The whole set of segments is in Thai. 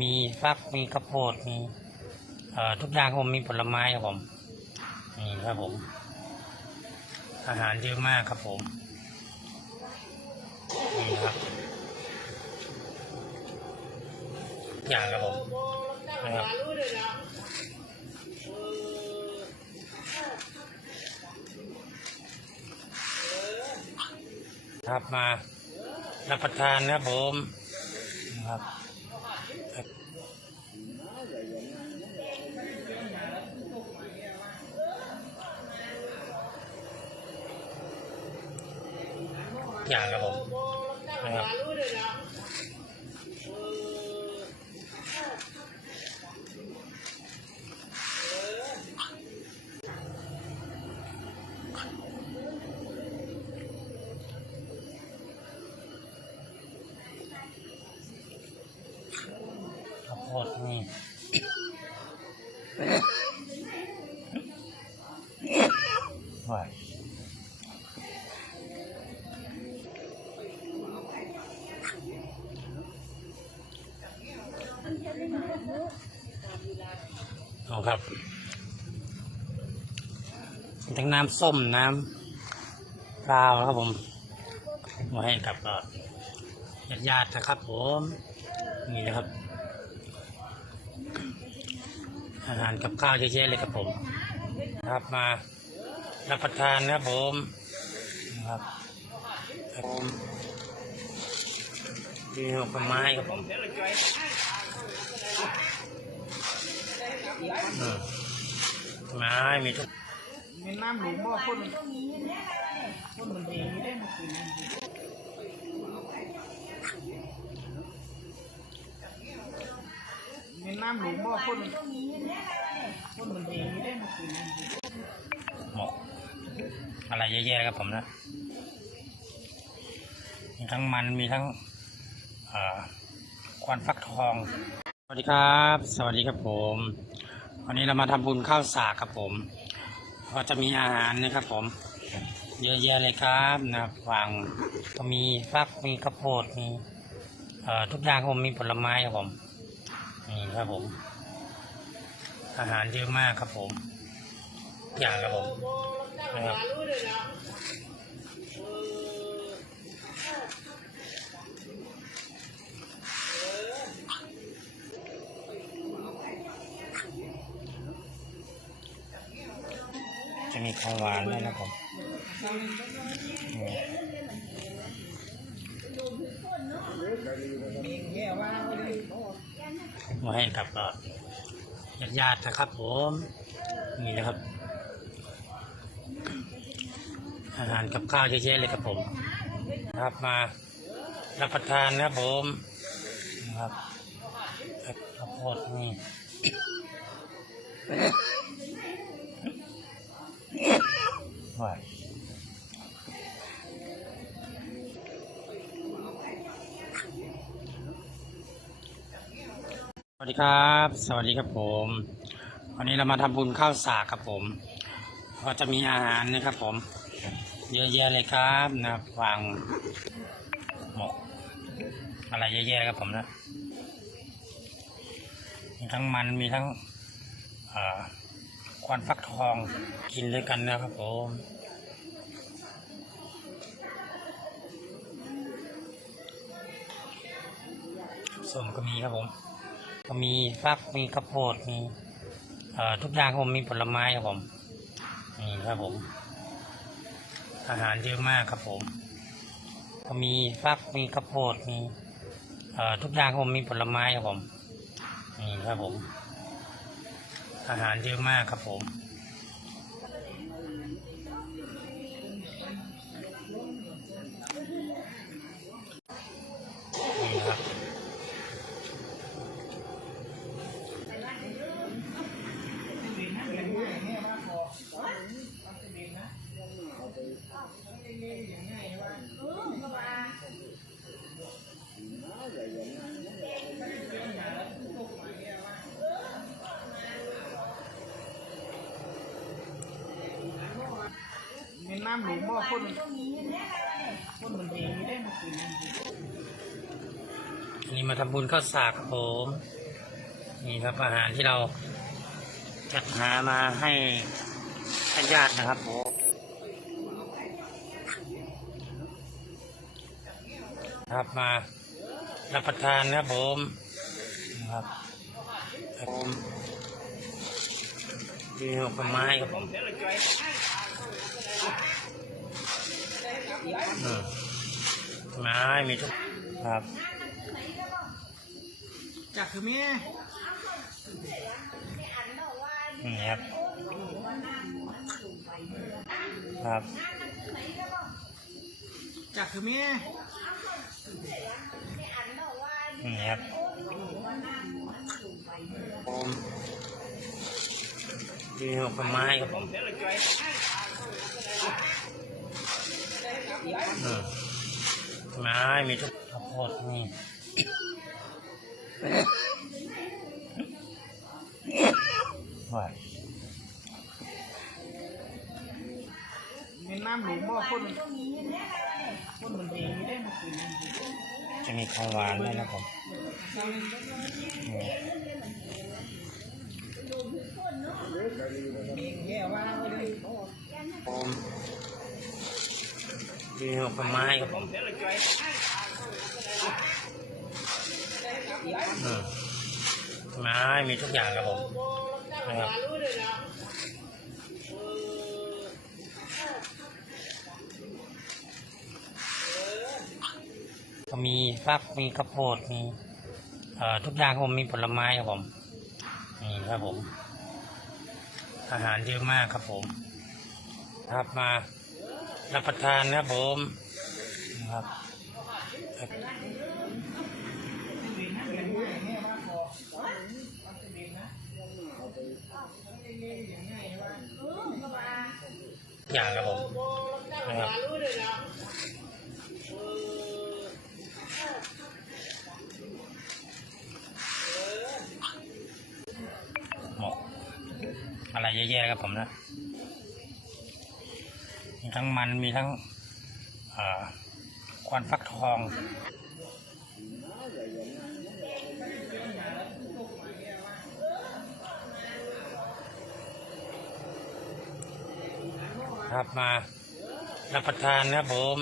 มีฟักมีข้าวโพดมีเอ่อทุกอย่างครับผมมีผลไม้ครับผมนี่ครับผม อาหารเยอะมากครับผมนี่ครับทุกอย่างครับผมนะครับครับมารับประทานนะครับผมครับ อย่างครับผมนะครับข้าวโพดนี่ เอาครับ ทั้งน้ำส้มน้ำเปล่าครับผมมาให้กับญาติญาติๆนะครับผมนี่นะครับ อาหารกับข้าวเยอะแยะเลยครับผมครับมารับประทานนะครับผมนะครับครับผมมีผลไม้ครับผม ไม้มีทุกมีน้ำหลวงบ่คนคนมันเองไม่ได้มากินมีน้ำหลวงบ่คนคนมันเองไม่ได้มากินหมกอะไรเยอะแยะครับผมนะ มีทั้งมันมีทั้งควันฟักทอง สวัสดีครับ สวัสดีครับผม วันนี้เรามาทำบุญข้าวสากครับผม ก็จะมีอาหารนะครับผม เยอะแยะเลยครับนะวางก็มีฟักมีข้าวโพดมีเอ่อทุกอย่างครับผมมีผลไม้ครับผมนี่ครับผม อาหารเยอะมากครับผมอย่างครับผมนะครับจะมี ของหวานด้วยนะครับผมาเลยมาให้กับญาติญาตินะครับผม นี่นะครับ อาหารกับข้าวเยอะแยะเลยครับผมครับมารับประทานนะครับผมนะครับข้าวโพดนี่ ว่าสวัสดีครับ สวัสดีครับผม วันนี้เรามาทำบุญข้าวสากครับผม ก็จะมีอาหารนะครับผม เยอะแยะเลยครับนะครับวางหมกอะไรเยอะแยะครับผมนะ มีทั้งมันมีทั้ง เอ่อ ควันฟักทองกินด้วยกันนะครับผมส้มก็มีครับผม ก็มีฟักมีข้าวโพดมีเอ่อทุกอย่างครับผมมีผลไม้ครับผมนี่ครับผม อาหารเยอะมากครับผม ก็มีฟักมีข้าวโพดมีเอ่อทุกอย่างครับผมมีผลไม้ครับผมนี่ครับผม อาหารเยอะมากครับผม น้ำหลงบ่คนคนมันเองไม่ได้มากินอันนี้มาทำบุญข้าวสากครับผมนี่ครับอาหารที่เราจัดหามาให้ญาตินะครับผมครับมารับประทานครับผมนะครับผมมีผลไม้ครับผม อืมไม้มีทุกครับจากคือแม่นี่ครับครับจากคือแม่นี่ครับผมมีผลไม้ครับผม ไม้มีทุกข้าวโพดนี่ว่าเป็นน้ำหลวงบ่คนคนมันดีได้มากินจะมีของหวานด้วยนะผมนี่เองแย่ว่าเลย ผมมีผลไม้ครับผมไม้มีทุกอย่างครับผมนะครับก็มีฟักมีข้าวโพดมีเอ่อทุกอย่างครับผมมีผลไม้ครับผมนี่ครับผม อาหารเยอะมากครับผมครับมา รับประทานครับผมนะครับอย่างครับผมนะครับหมกอะไรเยอะแยะครับผมนะ ทั้งมันมีทั้งควันฟักทองครับมารับประทานครับผม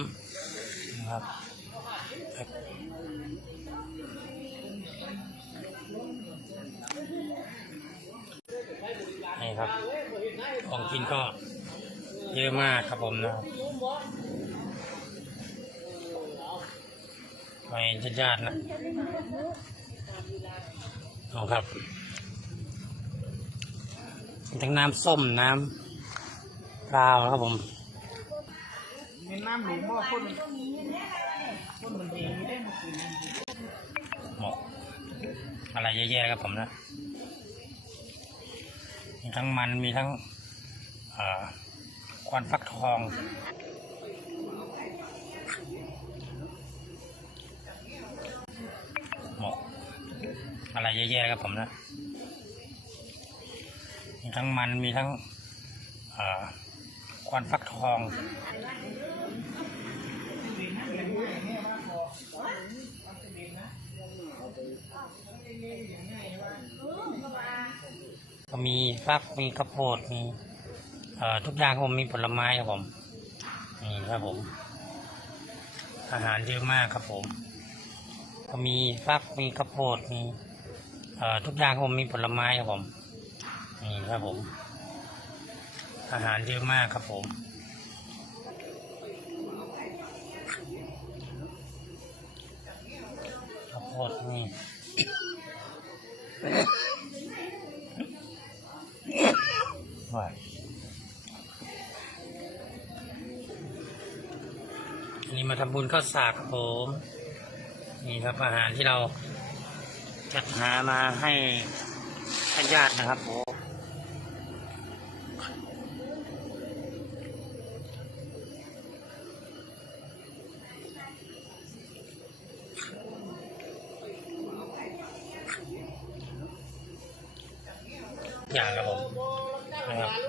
นะครับนี่ครับ ของกินก็ เยอะมากครับผมนะครับไปญาติๆนะเอาครับมีทั้งน้ำส้มน้ำเปล่านะครับผมเป็นน้ำหลวงบ่คนคนมันดีได้มากินหมกอะไรเยอะแยะครับผมนะ มีทั้งมันมีทั้งเอ่อ ควันฟักทอง หมก อะไรเยอะแยะครับผมนะ มีทั้งมันมีทั้งควันฟักทองก็มีฟักมีข้าวโพดมี ทุกอย่างผมมีผลไม้ครับผมนี่ครับผม อาหารเยอะมากครับผม ก็มีฟักมีข้าวโพดมีเอทุกอย่างผมมีผลไม้ครับผมนี่ครับผม อาหารเยอะมากครับผมข้าวโพดนี่ว่า อันนี้มาทำบุญข้าวสากผมนี่ครับอาหารที่เราจัดหามาให้ญาตินะครับผมอย่างครับผมนะครับ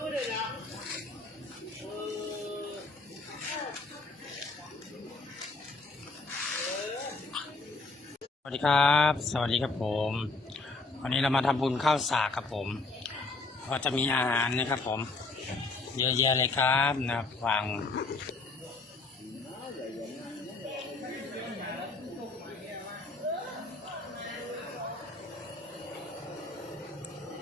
วัสดีครับ สวัสดีครับผม วันนี้เรามาทำบุญข้าวสากครับผมก็จะมีอาหารนะครับผม เยอะแยะเลยครับนะครับวาง